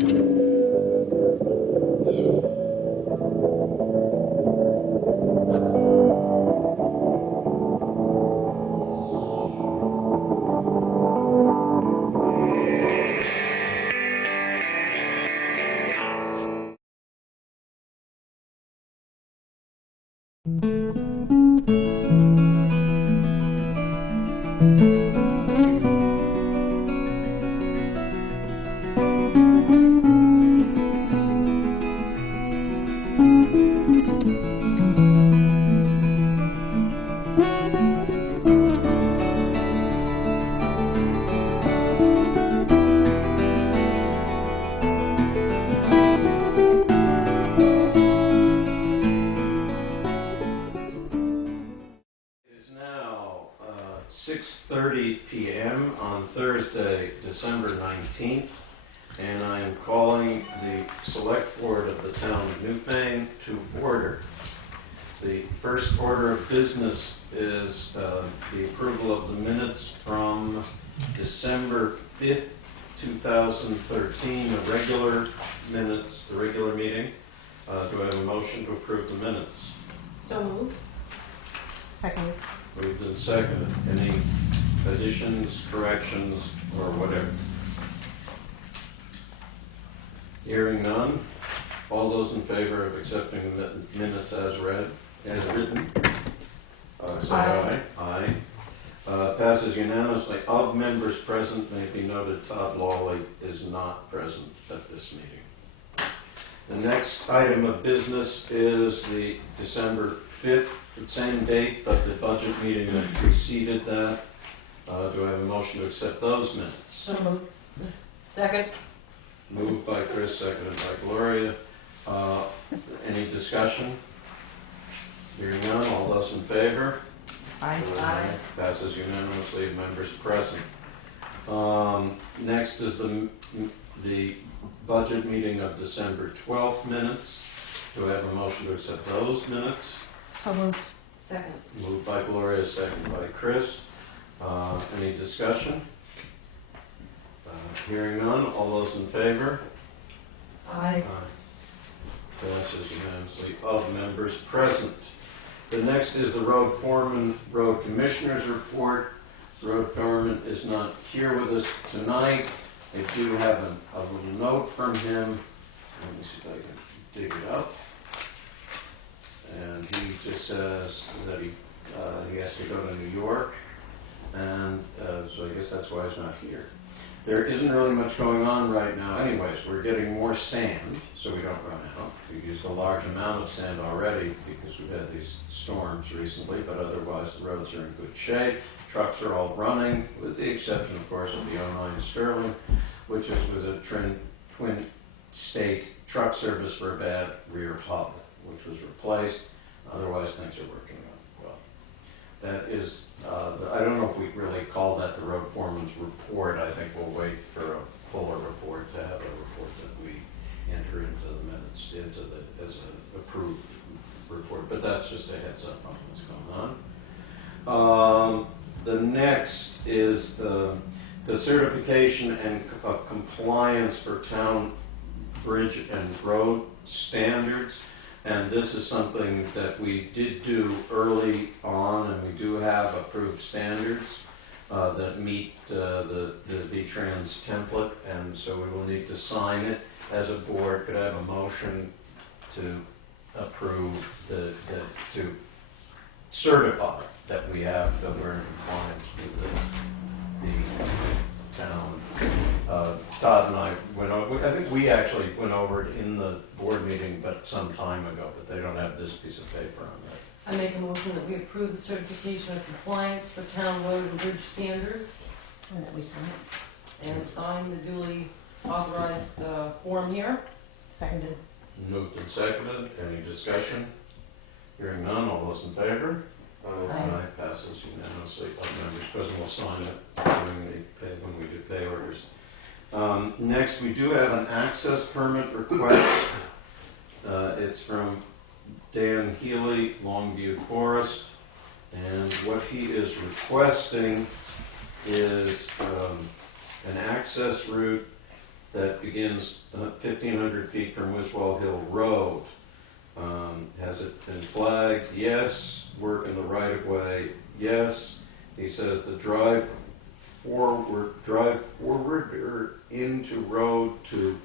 .30 p.m. on Thursday, December 19th, and I am calling the Select Board of the Town of Newfane to order. The first order of business is the approval of the minutes from December 5th, 2013, the regular meeting. Do I have a motion to approve the minutes? So moved. Second. Moved and seconded. Any additions, corrections, or whatever? Hearing none. All those in favor of accepting the minutes as read, as written, say aye. Aye. Passes unanimously. Of members present, may be noted Todd Lawley is not present at this meeting. The next item of business is the December 5th, the same date, but the budget meeting that preceded that. Do I have a motion to accept those minutes? So moved. Second. Moved by Chris, seconded by Gloria. Any discussion? Hearing none, all those in favor? Aye. Aye. Passes unanimously of members present. Next is the budget meeting of December 12th minutes. Do I have a motion to accept those minutes? So moved. Second. Moved by Gloria, seconded by Chris. Any discussion? Hearing none, all those in favor? Aye. Passes unanimously of members present. The next is the road foreman, road commissioner's report. The road foreman is not here with us tonight. I do have a little note from him. Let me see if I can dig it up. And he just says that he has to go to New York, and so I guess that's why he's not here. There isn't really much going on right now. Anyways, we're getting more sand, so we don't run out. We've used a large amount of sand already because we've had these storms recently, but otherwise the roads are in good shape. Trucks are all running, with the exception, of course, of the 09 Sterling, which was a twin state truck service for a bad rear hub, which was replaced. Otherwise, things are working out well. That is, I don't know if we really call that the road foreman's report. I think we'll wait for a fuller report to have a report that we enter into the minutes, as an approved report. But that's just a heads up on what's going on. The next is the certification of compliance for town bridge and road standards. And this is something that we did do early on, and we do have approved standards that meet the V-Trans template, and so we will need to sign it as a board. Could I have a motion to approve, to certify that we're in compliance with the town? Todd and I went over, I think we actually went over it in the board meeting, but some time ago, but they don't have this piece of paper on that. I make a motion that we approve the certification of compliance for town road and bridge standards. And that we sign it. And sign the duly authorized form here. Seconded. Moved and seconded. Any discussion? Hearing none, all those in favor? Aye. Passes unanimously. All members present will sign it when we do pay orders. Next, we do have an access permit request. It's from Dan Healy, Longview Forest, and what he is requesting is an access route that begins 1,500 feet from Wiswall Hill Road. Has it been flagged? Yes. Work in the right of way? Yes. He says the drive forward or into road to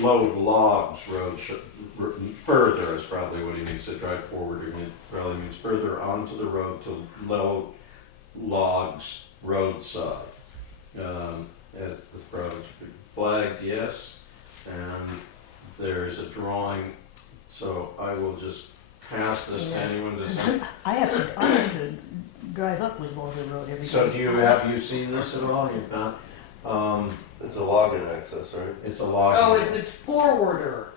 load logs. Further is probably what he means. To drive forward, probably means further onto the road to load logs roadside. As the approach flagged, yes, and there's a drawing, so I will just pass this to anyone to see. I have to drive up Wiswall Hill Road every day. So have you seen this at all? You've not? It's a login access, right? It's a log. Oh, it's a forwarder.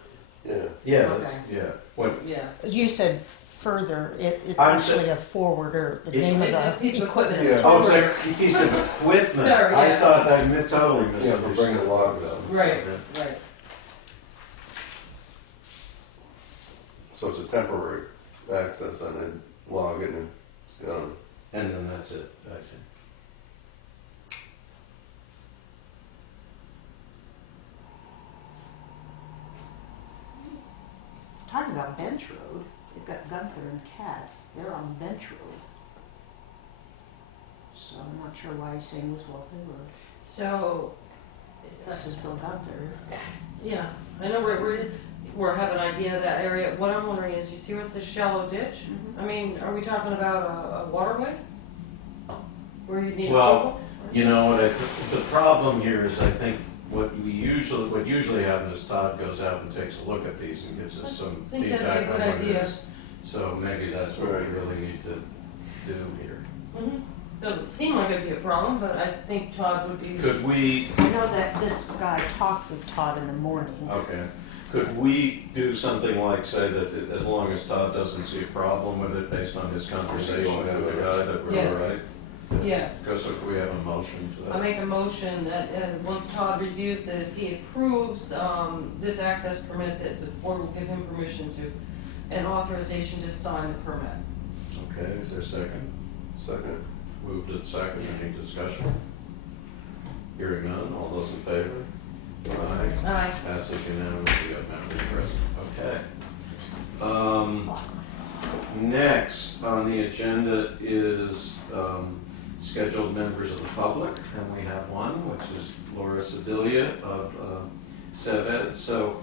Yeah. Yeah, Okay. yeah. What? Yeah. You said further, it's I'm actually a forwarder, the It- name of It's a the piece of equipment. Yeah. Oh, it's a piece of equipment. Sorry, I yeah. thought I totally Yeah, misunderstood. for bringing logs out. Right, right. So it's a temporary access and then log in and it's gone. And then that's it. I see. Talking about Bench Road, they've got Gunther and Katz, they're on Bench Road. So I'm not sure why he's saying Wiswall Hill Road. So, This is Bill Gunther. yeah, I know where it is. We're have an idea of that area. What I'm wondering is, you see where it says shallow ditch? I mean, are we talking about a waterway? Where you need Well, approval? you know what? The problem here is, I think what usually happens is Todd goes out and takes a look at these and gives us some I think that'd be a feedback good on what it idea. is. So maybe that's what we really need to do here. Doesn't seem like it'd be a problem, but I think Todd would be. Could we? I know that this guy talked with Todd in the morning. Okay. Could we do something like say that as long as Todd doesn't see a problem with it based on his conversation with the guy, that we're Yes. all right? Yeah. Because if we have a motion to I that. make a motion that once Todd reviews that, if he approves this access permit, that the board will give him permission to, and authorization to sign the permit. Okay, is there a second? Second. Moved and second, any discussion? Hearing none, all those in favor? Aye. Aye. Passes unanimously, we have members present. Okay. Next on the agenda is scheduled members of the public, and we have one, which is Laura Sedilia of SevEd. So,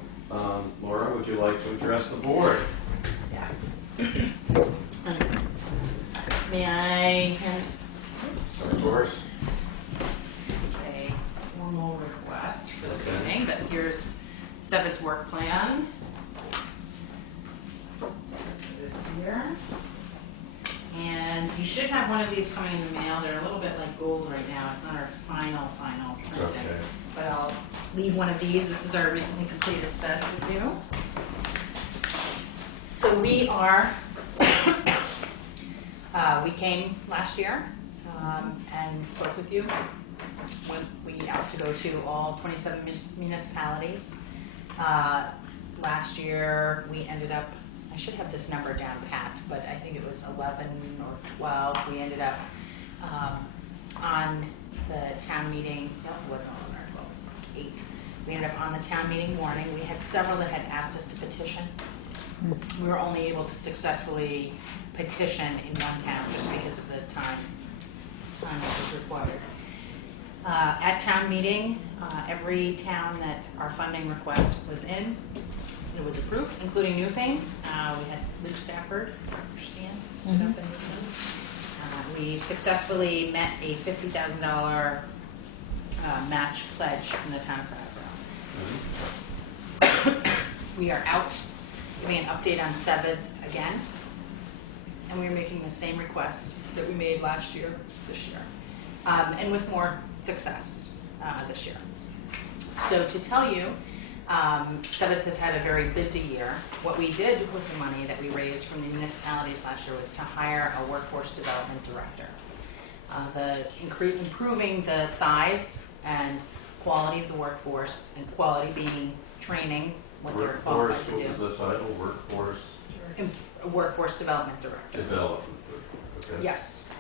Laura, would you like to address the board? Yes. May I hand Of course. say formal request for this Okay. evening, but here's SevEd's work plan for this year. And you should have one of these coming in the mail. They're a little bit like gold right now. It's not our final printing. Okay. But I'll leave one of these. This is our recently completed sets review. So we are, we came last year and spoke with you when we asked to go to all 27 municipalities. Last year we ended up, I should have this number down pat, but I think it was 11 or 12. We ended up on the town meeting, no, it wasn't 11 or 12, it was 8. We ended up on the town meeting warning. We had several that had asked us to petition. We were only able to successfully petition in one town just because of the time that was required. At town meeting, every town that our funding request was in, it was approved, including Newfane. We had Luke Stafford, stood up and we successfully met a $50,000 match pledge from the town of Brattleboro. We are out giving an update on SevEd's again, and we're making the same request that we made last year, this year, and with more success this year. So to tell you, SevEd's has had a very busy year. What we did with the money that we raised from the municipalities last year was to hire a workforce development director. Improving the size and quality of the workforce, and quality being training, what they're qualified to do. What was the title? Workforce Workforce development director. Development. Okay. Yes,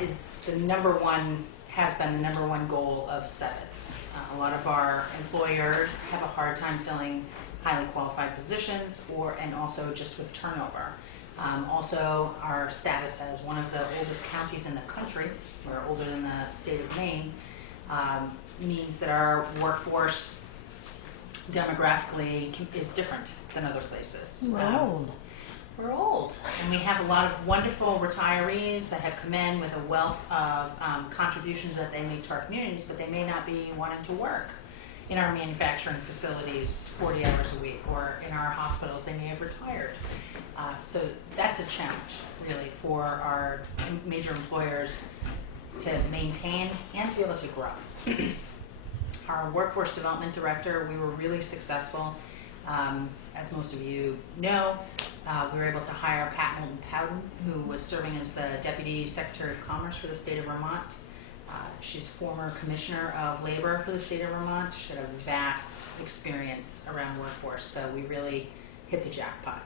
is the number one has been the #1 goal of CEVITS. A lot of our employers have a hard time filling highly qualified positions and also just with turnover. Also, our status as one of the oldest counties in the country, we're older than the state of Maine, means that our workforce demographically is different than other places. We're old. We're old, and we have a lot of wonderful retirees that have come in with a wealth of contributions that they make to our communities, but they may not be wanting to work in our manufacturing facilities 40 hours a week, or in our hospitals, they may have retired. So that's a challenge, really, for our major employers to maintain and to be able to grow. Our workforce development director, we were really successful. As most of you know, we were able to hire Pat Moulton-Powden, who was serving as the Deputy Secretary of Commerce for the state of Vermont. She's former Commissioner of Labor for the state of Vermont. She had a vast experience around workforce, so we really hit the jackpot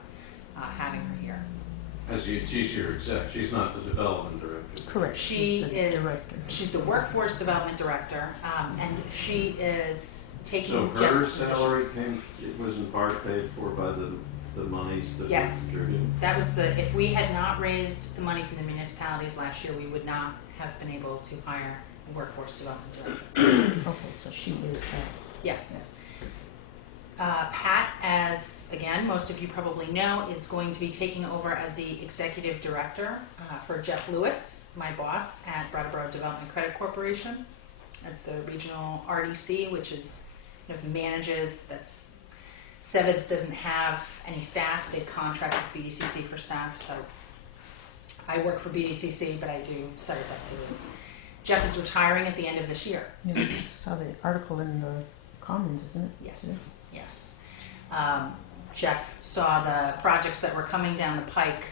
having her here. She's your exec, she's not the development director. Correct. She's the workforce development director, and she is taking So her Jeff's position. salary was in part paid for by the monies that Yes. were contributed? That was if we had not raised the money from the municipalities last year, we would not have been able to hire a workforce development director. Okay, so she is that. Yes. Pat, as again, most of you probably know, is going to be taking over as the executive director for Jeff Lewis, my boss at Brattleboro Development Credit Corporation. That's the regional RDC, which is manages. CEVITS doesn't have any staff. They've contracted with BDCC for staff, so I work for BDCC, but I do CEVITS activities. Jeff is retiring at the end of this year. Yeah, I saw the article in the Commons, isn't it? Yes, yes. Jeff saw the projects that were coming down the pike,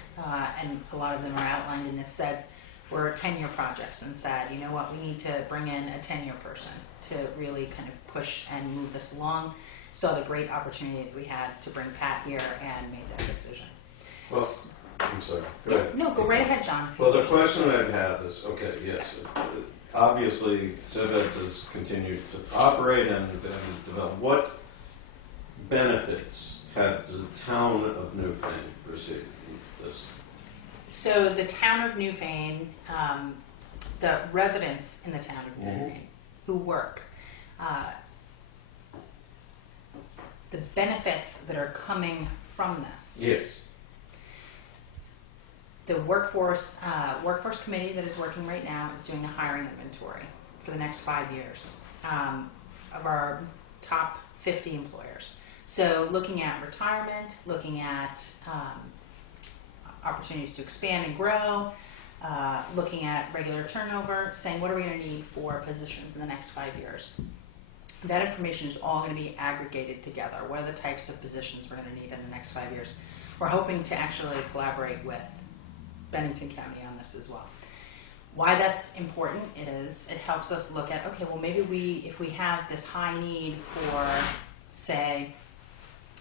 and a lot of them are outlined in this SEDS, were 10-year projects, and said, you know what, we need to bring in a 10-year person to really kind of push and move this along. Saw the great opportunity that we had to bring Pat here and made that decision. Well, I'm sorry, go ahead. No, go right ahead, John. Well, the question I'd have is, okay, yes, obviously, CEVITS has continued to operate and develop. What benefits have the town of Newfane received from this? So the town of Newfane, the residents in the town of Newfane who work, the benefits that are coming from this. Yes. The workforce committee that is working right now is doing a hiring inventory for the next 5 years of our top 50 employers. So looking at retirement, looking at opportunities to expand and grow, looking at regular turnover, saying what are we going to need for positions in the next 5 years. That information is all going to be aggregated together. What are the types of positions we're going to need in the next 5 years? We're hoping to actually collaborate with Bennington County on this as well. Why that's important is it helps us look at, okay, well maybe if we have this high need for, say,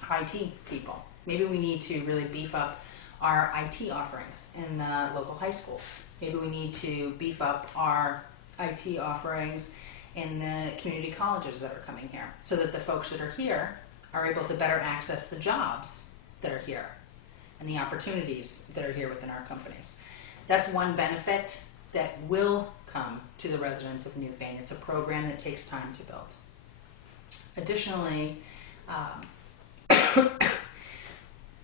IT people, maybe we need to really beef up our IT offerings in the local high schools. Maybe we need to beef up our IT offerings in the community colleges that are coming here so that the folks that are here are able to better access the jobs that are here and the opportunities that are here within our companies. That's one benefit that will come to the residents of Newfane. It's a program that takes time to build. Additionally,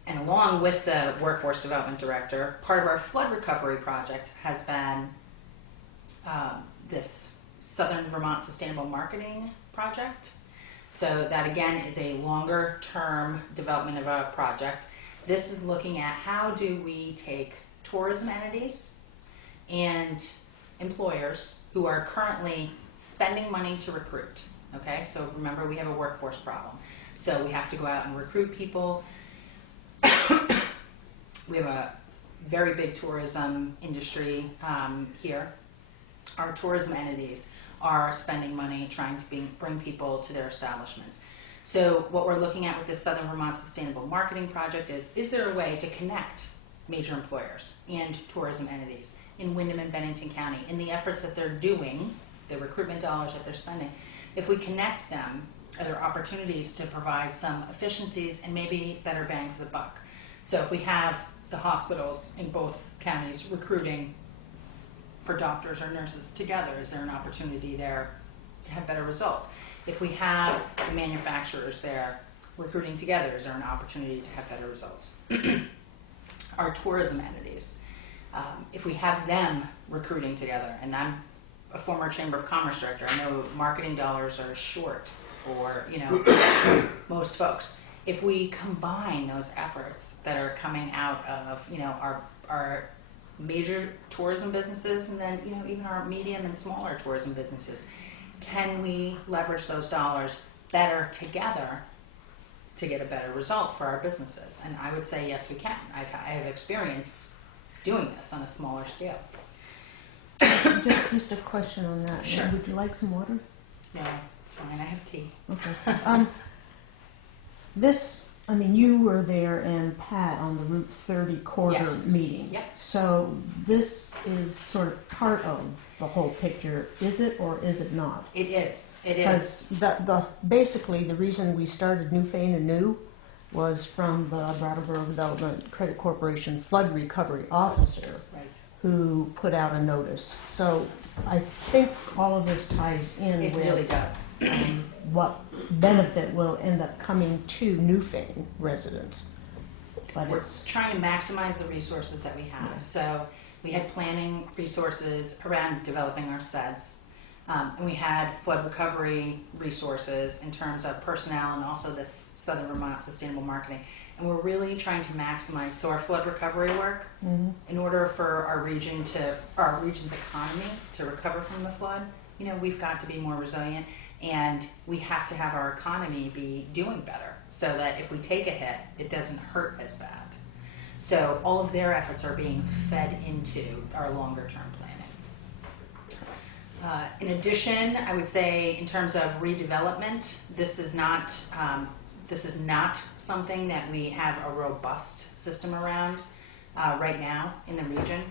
and along with the workforce development director, part of our flood recovery project has been this Southern Vermont Sustainable Marketing Project. So that again is a longer term development of a project. This is looking at how do we take tourism entities and employers who are currently spending money to recruit. Okay, so remember we have a workforce problem. So we have to go out and recruit people. We have a very big tourism industry here. Our tourism entities are spending money trying to bring people to their establishments. So what we're looking at with this Southern Vermont Sustainable Marketing Project is there a way to connect major employers and tourism entities in Windham and Bennington County in the efforts that they're doing the recruitment dollars that they're spending. If we connect them, are there opportunities to provide some efficiencies and maybe better bang for the buck? So if we have the hospitals in both counties recruiting for doctors or nurses together, is there an opportunity there to have better results? If we have the manufacturers there recruiting together, is there an opportunity to have better results? Our tourism entities, if we have them recruiting together, and I'm a former Chamber of Commerce director, I know marketing dollars are short for, you know, most folks. If we combine those efforts that are coming out of, you know, our major tourism businesses and then, you know, even our medium and smaller tourism businesses, can we leverage those dollars better together to get a better result for our businesses? And I would say yes, we can. I have experience doing this on a smaller scale. Just a question on that. Sure. Would you like some water? No, it's fine. I have tea. Okay. I mean, you were there and Pat on the Route 30 corridor Yes. meeting. Yep. So this is sort of part of the whole picture, is it or is it not? It is. It is. Because basically the reason we started Newfane anew was from the Brattleboro Development Credit Corporation flood recovery officer Right. who put out a notice. So I think all of this ties in It with really does. what benefit will end up coming to Newfane residents. But We're it's, trying to maximize the resources that we have. Yeah. So we had planning resources around developing our SEDS. And we had flood recovery resources in terms of personnel and also this Southern Vermont Sustainable Marketing. And we're really trying to maximize, so our flood recovery work, in order for our region's economy to recover from the flood, you know, we've got to be more resilient and we have to have our economy be doing better so that if we take a hit, it doesn't hurt as bad. So all of their efforts are being fed into our longer term planning. In addition, I would say in terms of redevelopment, this is not something that we have a robust system around right now in the region.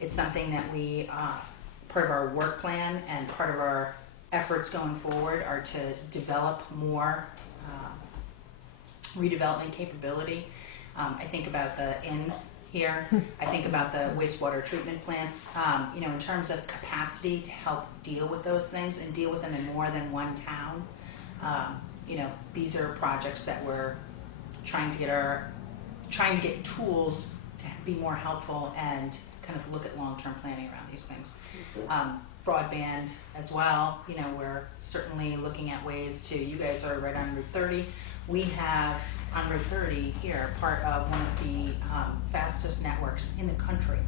It's something that we, part of our work plan and part of our efforts going forward are to develop more redevelopment capability. I think about the inns here. I think about the wastewater treatment plants, you know, in terms of capacity to help deal with those things and deal with them in more than one town. You know, these are projects that we're trying to get tools to be more helpful and kind of look at long-term planning around these things. Broadband as well, you know, we're certainly looking at ways to, you guys are right on Route 30. We have on Route 30 here, part of one of the fastest networks in the country.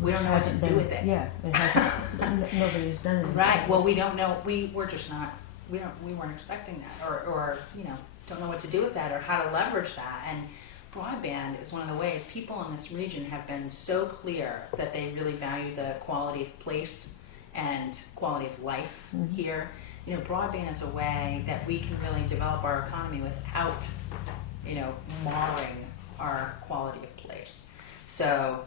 We don't know what to do with it. Yeah, it hasn't, nobody's done it. Right, well, we don't know, we're just not, we weren't expecting that, or, you know, don't know what to do with that or how to leverage that. And broadband is one of the ways people in this region have been so clear that they really value the quality of place and quality of life here. You know, broadband is a way that we can really develop our economy without, you know, marring our quality of place. So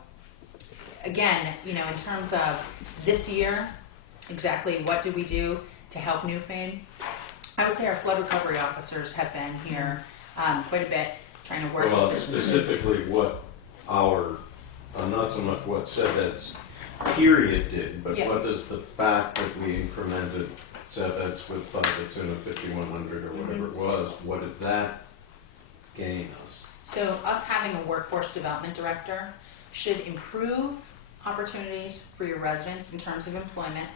again, you know, in terms of this year, exactly what do we do to help Newfane? I would say our flood recovery officers have been here quite a bit, trying to work with businesses. Specifically what our, not so much what SEDED's period did, but Yeah. what does the fact that we incremented SEDED's with budgets in a 5100 or whatever it was, what did that gain us? So us having a workforce development director should improve opportunities for your residents in terms of employment.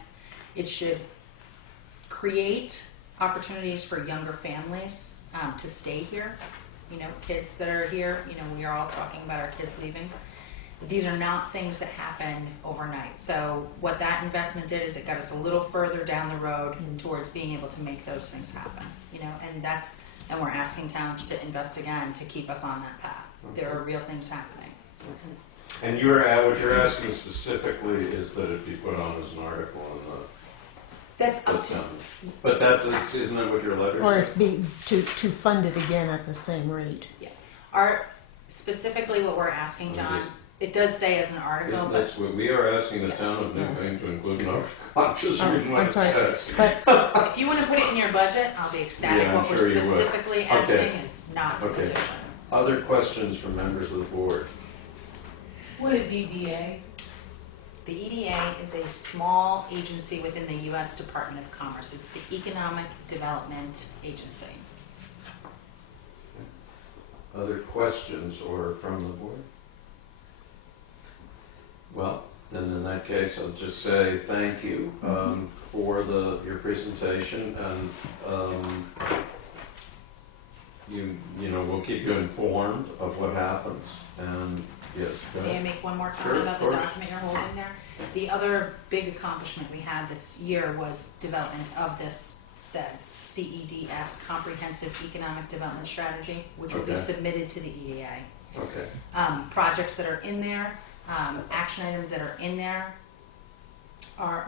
It should create opportunities for younger families to stay here. You know, kids that are here, you know, we are all talking about our kids leaving. These are not things that happen overnight. So what that investment did is it got us a little further down the road towards being able to make those things happen. You know, and we're asking towns to invest again to keep us on that path. There are real things happening. And what you're asking specifically is that it be put on as an article in the. That's up to. But isn't that what your letter Or said? it's to fund it again at the same rate. Specifically what we're asking, John, It does say as an article, but That's what we are asking the Yeah. town of Newfane to include in our, I'm just Oh, reading what I'm it sorry. says. But if you want to put it in your budget, I'll be ecstatic. Yeah, I'm What we're sure you would. specifically Okay. asking is not the Okay. petition. Other questions from members of the board? What is EDA? The EDA is a small agency within the U.S. Department of Commerce. It's the Economic Development Agency. Other questions or from the board? Well, then in that case, I'll just say thank you for your presentation, and you know, we'll keep you informed of what happens. And yes, go May I ahead. make one more Sure, comment of about the course. document you're holding there? The other big accomplishment we had this year was development of this CEDS, Comprehensive Economic Development Strategy, which will be Okay. submitted to the EDA. Okay. Projects that are in there, action items that are in there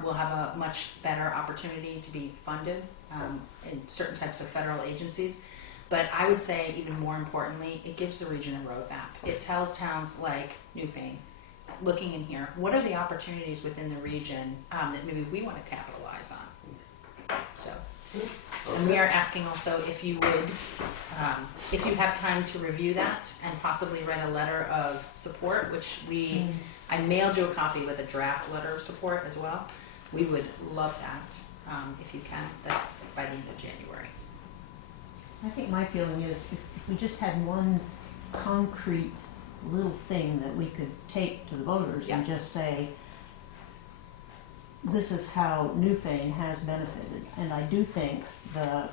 will have a much better opportunity to be funded in certain types of federal agencies. But I would say, even more importantly, it gives the region a roadmap. It tells towns like Newfane, looking in here, what are the opportunities within the region that maybe we want to capitalize on? So, and we are asking also if you would, if you have time to review that and possibly write a letter of support, which I mailed you a copy with a draft letter of support as well. We would love that if you can. That's by the end of January. I think my feeling is if we just had one concrete little thing that we could take to the voters and just say, this is how Newfane has benefited. And I do think the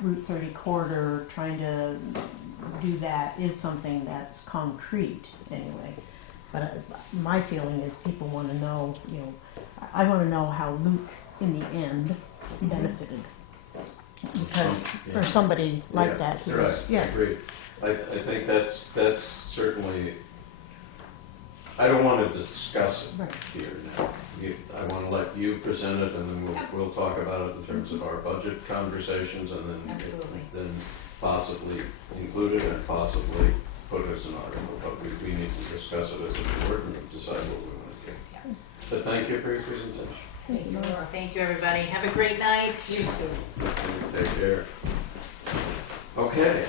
Route 30 corridor, trying to do that is something that's concrete anyway. But my feeling is people want to know, you know, I want to know how Luke in the end benefited. Because for somebody like Yeah, that, who right, was, yeah. agreed. I think that's certainly, I don't want to discuss it Right. here now. I want to let you present it, and then we'll talk about it in terms of our budget conversations, and then Absolutely. then possibly include it and possibly put it as an article. But we need to discuss it as a board and decide what we want to do. Yeah. But thank you for your presentation. Thank you, everybody. Have a great night. You too. Take care. Okay.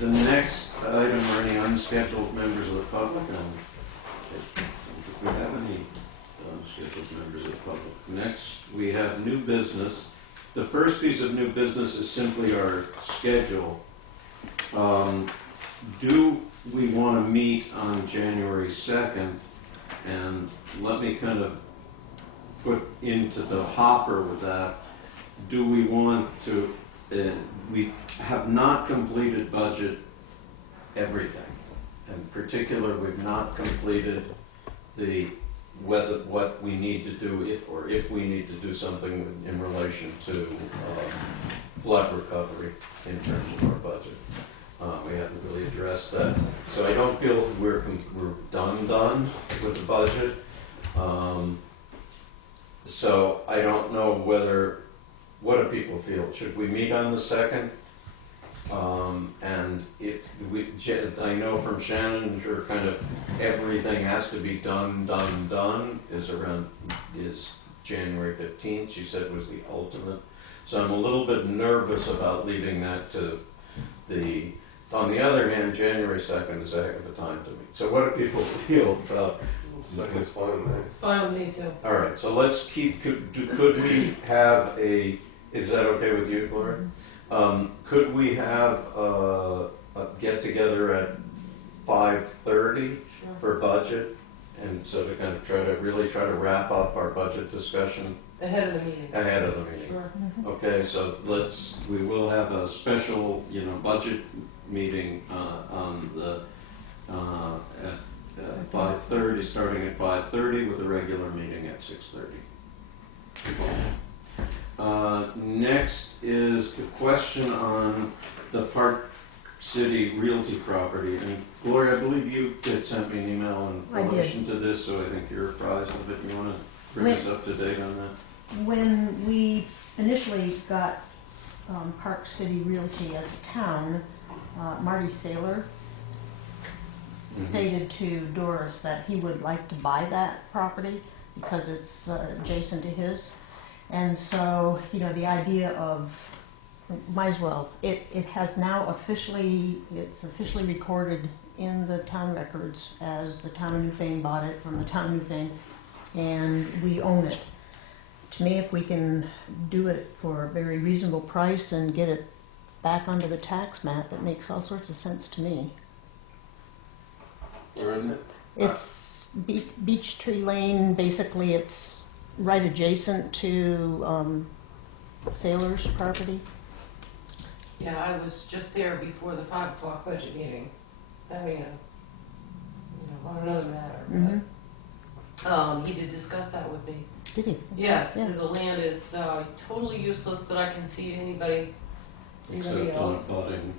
The next item are any unscheduled members of the public, and if we have any unscheduled members of the public. Next, we have new business. The first piece of new business is simply our schedule. Do we want to meet on January 2nd? And let me kind of put into the hopper with that. Do we want to, we have not completed budget everything. In particular, we've not completed what we need to do if we need to do something in relation to flood recovery in terms of our budget. We haven't really addressed that. So I don't feel we're done with the budget. So I don't know what do people feel? Should we meet on the 2nd? And if I know from Shannon, you're kind of everything has to be done is January 15th. She said was the ultimate. So I'm a little bit nervous about leaving that to on the other hand, January 2nd is a heck of a time to meet. So what do people feel about? Second's fine, man. Fine with me too. All right, so let's keep, could we have is that okay with you, Gloria? Could we have a get-together at 5:30 for budget? And so to kind of try to wrap up our budget discussion Ahead of the meeting. ahead of the meeting. Sure. Okay, so we will have a special, budget meeting at 5:30, starting at 5:30 with a regular meeting at 6:30. Next is the question on the Park City Realty property. And Gloria, I believe you had sent me an email in I did. relation to this, so I think you're apprised of it. You want to bring us up to date on that? When we initially got Park City Realty as a town, Marty Saylor stated to Doris that he would like to buy that property because it's adjacent to his. And so, you know, the idea of, might as well, it has now officially, it's officially recorded in the town records as the town of Newfane bought it from the town of Newfane, and we own it. To me, if we can do it for a very reasonable price and get it back onto the tax map, it makes all sorts of sense to me. Where is it? It's Beech Tree Lane, basically it's right adjacent to Sailor's property. Yeah, I was just there before the 5 o'clock budget meeting, having a, on another matter, but, he did discuss that with me. Did he? Yes, Yeah. the land is, totally useless that I can see to anybody Except else. on abutting.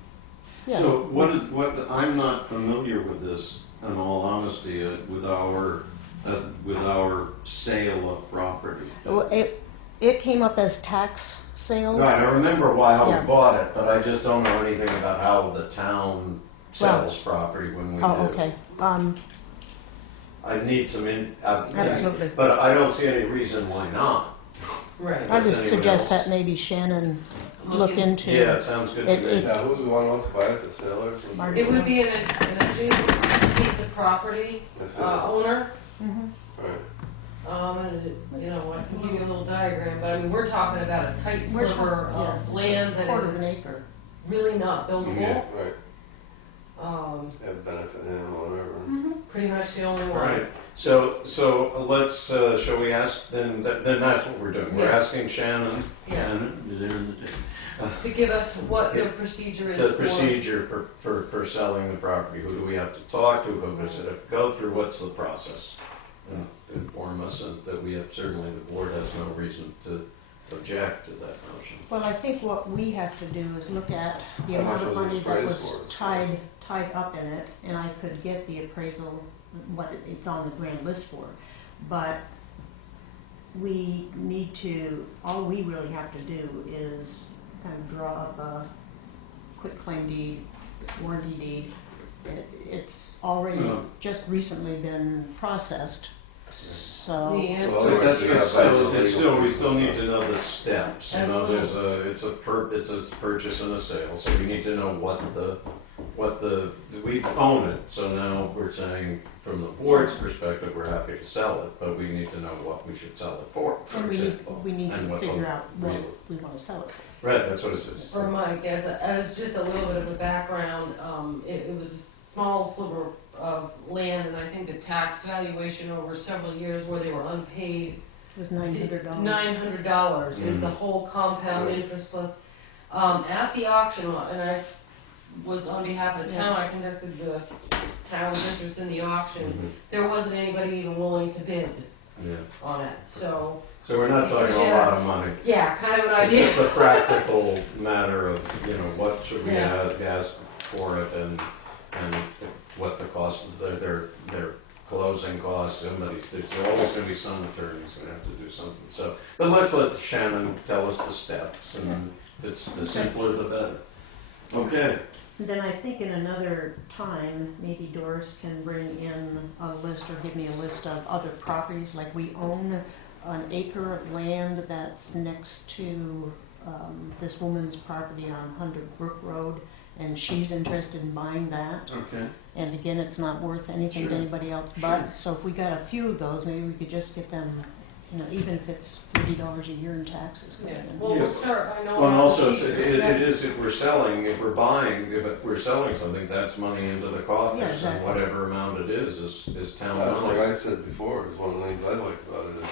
Yeah. So what, I'm not familiar with this, in all honesty, with our sale of property. Well, it came up as tax sale. Right, I remember why Yeah. we bought it, but I just don't know anything about how the town sells property when we do. Oh, okay. I need some Absolutely. but I don't see any reason why not. Right. I Does would anyone suggest else? that maybe Shannon Look look in- into. Yeah, it sounds good to It- me. it- Yeah, who's the one who wants to buy it, the sailors? Marty. It would be an adjacent piece of property, Yes, it is. owner, Mhm. Right. and, I can give you a little diagram, but I mean, we're talking about a tight We're sliver talking- yeah, of it's a land that quarter of an is acre. really not buildable. Yeah. Right, Um, have benefit him or whatever. pretty much the only one. Right, so let's, shall we ask, then that's what we're doing. We're Yes. asking Shannon, Yeah. To give us what the procedure is the for. procedure for selling the property. Who do we have to talk to, who does it have to go through, what's the process? And inform us, and that we have, certainly the board has no reason to object to that motion. Well, I think what we have to do is look at the How amount much of was the money that appraisal was for? tied up in it, and I could get the appraisal, what it's on the grand list for. But we need to, all we really have to do is kind of draw up a quitclaim deed, warranty deed. It's already Yeah. just recently been processed, so. The So answer that's- is It's Yeah, still, we still need to know the steps, Absolutely. it's a purchase and a sale, so we need to know we own it, so now we're saying, from the board's perspective, we're happy to sell it, but we need to know what we should sell it for And example. we need and to what figure out what real- we want to sell it for. Right, that's what it is. For Mike, as just a little bit of a background, it was a small sliver of land, and I think the tax valuation over several years where they were unpaid, It was $900. $900 is the whole compound Right. interest plus. At the auction, and I was on behalf of the town, I conducted the town's interest in the auction. Mhm. There wasn't anybody even willing to bid Yeah, on it, so, so we're not talking a lot of money. yeah, kind of an It's idea. just a practical matter of, what should we Yeah. ask for it, and what the cost of their closing costs. There's always gonna be some attorney's gonna have to do something, so, but let's let Shannon tell us the steps, and if it's the simpler the better. Okay, Then I think in another time, maybe Doris can bring in a list or give me a list of other properties, like we own an acre of land that's next to this woman's property on 100 Brook Road, and she's interested in buying that. okay. And again, it's not worth anything to Sure. anybody else but, so if we got a few of those, maybe we could just get them, even if it's $30 a year in taxes. Yeah, coming in. well, we'll start, I know. Well, and also, she's- it is, if we're selling something, that's money into the Yeah, coffers, and exactly. whatever amount it is town That's like money. I said before, is one of the things I like about it is,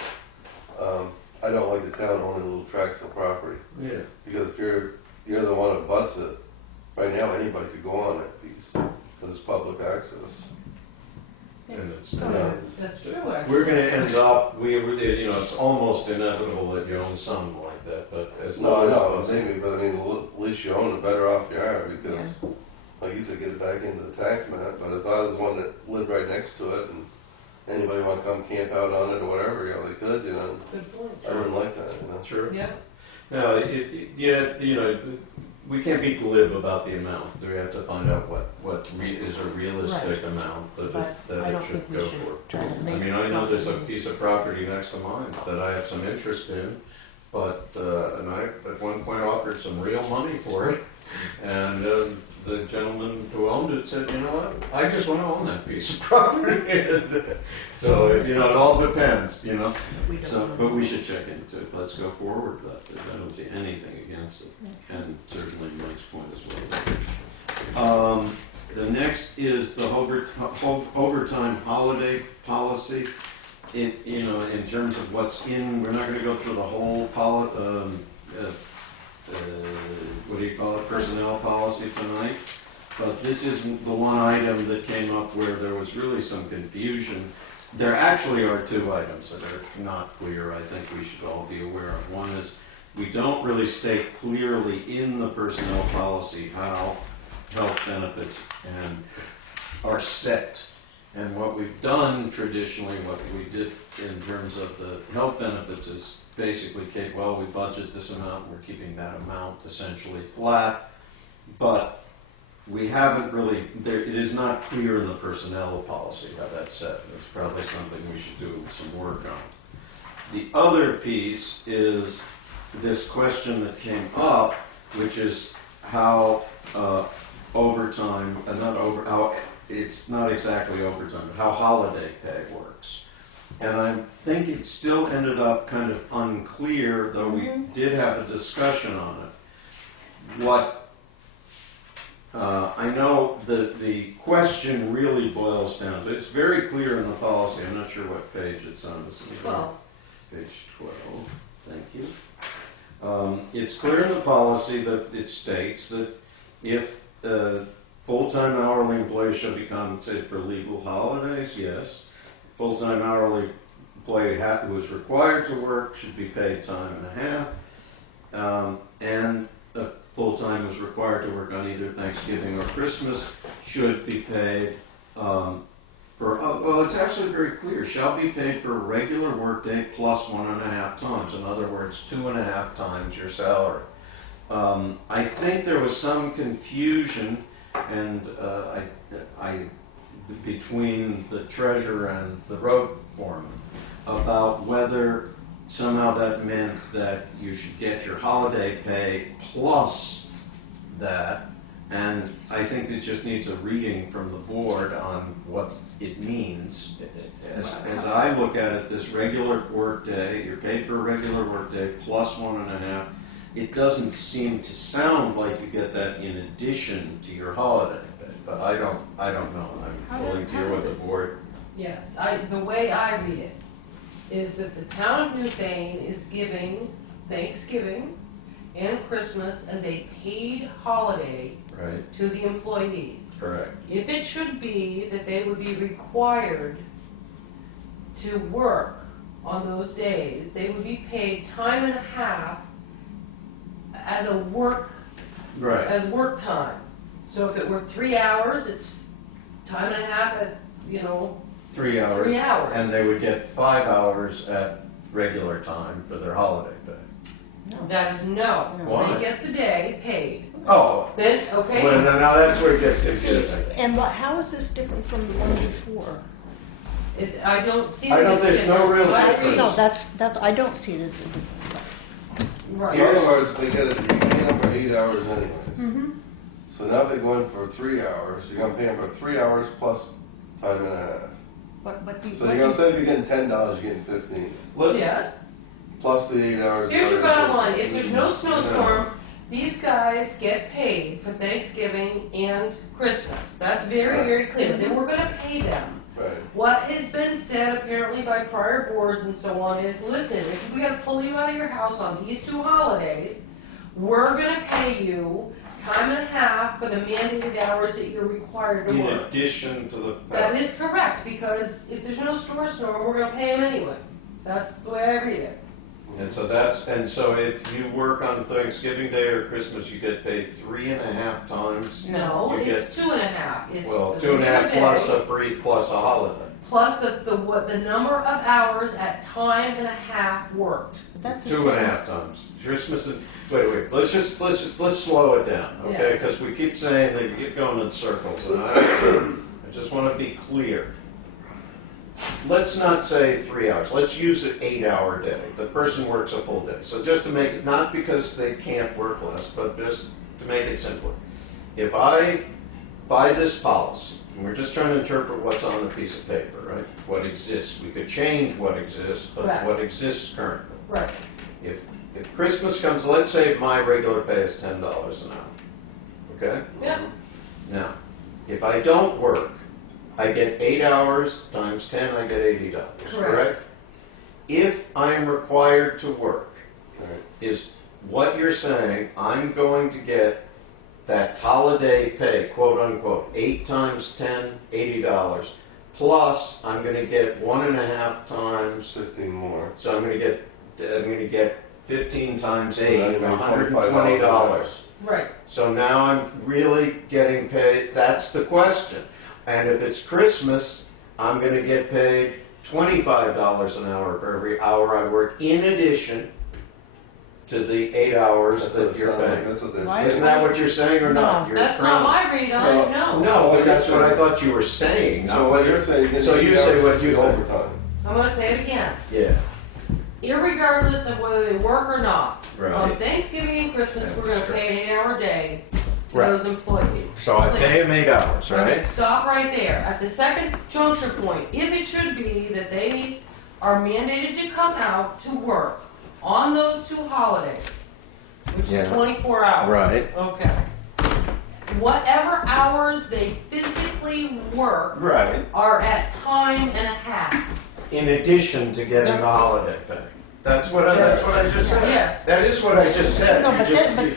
I don't like the town owning little tracts of property. Yeah, Because if you're the one that butts it, right now, anybody could go on that piece, because it's public access. and it's. That's true, actually. We're gonna end up, it's almost inevitable that you own something like that, but as No, I long as know, possible. maybe, but I mean, the least you own, the better off you are, because, like you said, get it back into the tax map, but if I was the one that lived right next to it, and anybody wanna come camp out on it or whatever, they could, Good point. I wouldn't like that, True. Yeah, Now, we can't be glib about the amount. We have to find out what is a realistic amount that But I it don't should think we go should for. try to make. I mean, I know there's a piece of property next to mine that I have some interest in, but, and I at one point offered some real money for it. And the gentleman who owned it said, you know what, I just want to own that piece of property. So, you know, it all depends, you know. We don't So, know. but we should check into it. Let's go forward with that. I don't see anything against it. And certainly Mike's point as well. The next is the overtime holiday policy. It, you know, in terms of what's in, we're not going to go through the whole what do you call it, personnel policy tonight. But this is the one item that came up where there was really some confusion. There actually are two items that are not clear, I think we should all be aware of. One is we don't really state clearly in the personnel policy how health benefits are set. And what we've done traditionally, what we did in terms of the health benefits is basically, okay, well, we budget this amount, we're keeping that amount essentially flat. But we haven't really, it is not clear in the personnel policy how that's set. It's probably something we should do some work on. The other piece is this question that came up, which is how overtime, how it's not exactly overtime, but how holiday pay works. And I think it still ended up kind of unclear, though we did have a discussion on it. What I know the question really boils down to, it's very clear in the policy, I'm not sure what page it's on. This is 12. Page 12, thank you. It's clear in the policy that it states that if full-time hourly employees shall be compensated for legal holidays, yes. Full-time hourly employee who is required to work should be paid time and a half. And a full-time who's required to work on either Thanksgiving or Christmas should be paid well, it's actually very clear. Shall be paid for a regular workday plus 1.5 times. In other words, 2.5 times your salary. I think there was some confusion and between the treasurer and the road foreman about whether somehow that meant that you should get your holiday pay plus that, and I think it just needs a reading from the board on what it means. As I look at it, this regular work day, you're paid for a regular work day plus 1.5. It doesn't seem to sound like you get that in addition to your holiday pay, but I don't know. I'm willing to hear what the board. Yes, the way I read it is that the town of Newfane is giving Thanksgiving and Christmas as a paid holiday Right, to the employees. correct. If it should be that they would be required to work on those days, they would be paid time and a half as work time. So if it were 3 hours, it's time and a half at, 3 hours. 3 hours. And they would get 5 hours at regular time for their holiday pay. That is no. Why? They get the day paid. Oh, This, okay? well, now that's where it gets confusing. And how is this different from the one before? I don't see I that don't- it's there's no different. real I difference. read- No, that's, I don't see it as a difference. Right. In other words, they get it, you're paying them for 8 hours anyways. Mm-hmm. So now they go in for 3 hours, you're gonna pay them for 3 hours plus time and a half. But you. So you're gonna, instead of you getting $10, you're getting 15, Yes. plus the 8 hours. Here's your another bottom line. 15. If there's no snowstorm, these guys get paid for Thanksgiving and Christmas. That's very, Right. very clear. Then we're gonna pay them. Right, What has been said apparently by prior boards and so on is, listen, if we gotta pull you out of your house on these 2 holidays, we're gonna pay you time and a half for the mandated hours that you're required to In work. addition to the. That is correct, because if there's no snowstorm, we're gonna pay them anyway. That's the way I read it. And so if you work on Thanksgiving Day or Christmas, you get paid 3.5 times. No, You it's 2.5. It's Well, the 2.5 regular plus day. a free, plus a holiday. plus the number of hours at time and a half worked. That's a 2.5 times. Christmas and, wait, let's slow it down, okay? Because we keep saying that you keep going in circles, and I just want to be clear. Let's not say 3 hours, let's use an 8-hour day. The person works a full day. So just to make it, not because they can't work less, but just to make it simpler. If I buy this policy, and we're just trying to interpret what's on the piece of paper, right? What exists. We could change what exists, but Right. what exists currently. Right. If Christmas comes, let's say my regular pay is $10 an hour, okay? Yep. Now, if I don't work, I get 8 hours times 10, I get $80, correct? If I am required to work, is what you're saying, I'm going to get that holiday pay, quote unquote, 8 times 10, $80, plus I'm going to get 1.5 times, 15 more. so I'm going to get 15 times So 8, now you make $120. Right. So now I'm really getting paid, that's the question. And if it's Christmas, I'm going to get paid $25 an hour for every hour I work, in addition to the 8 hours That's what that it you're sounds like. paying. That's what they're Why saying. Isn't that what you're saying or not? You're That's frowning. not my read on it, no. No, but that's what I thought you were saying. So what you're saying is So you say what you think. overtime. I'm gonna say it again. Yeah, Irregardless of whether they work or not, on right. Thanksgiving and Christmas, we're gonna pay an 8-hour day to Right. those employees. So I pay him 8 hours, Okay, right? stop right there. At the second juncture point, if it should be that they are mandated to come out to work on those 2 holidays, which is Yeah. 24 hours. Right. Okay. Whatever hours they physically work Right. are at time and a half. In addition to getting the holiday pay. That's what I just said. Yes. That is what I just said. No, You but just- then- but- you-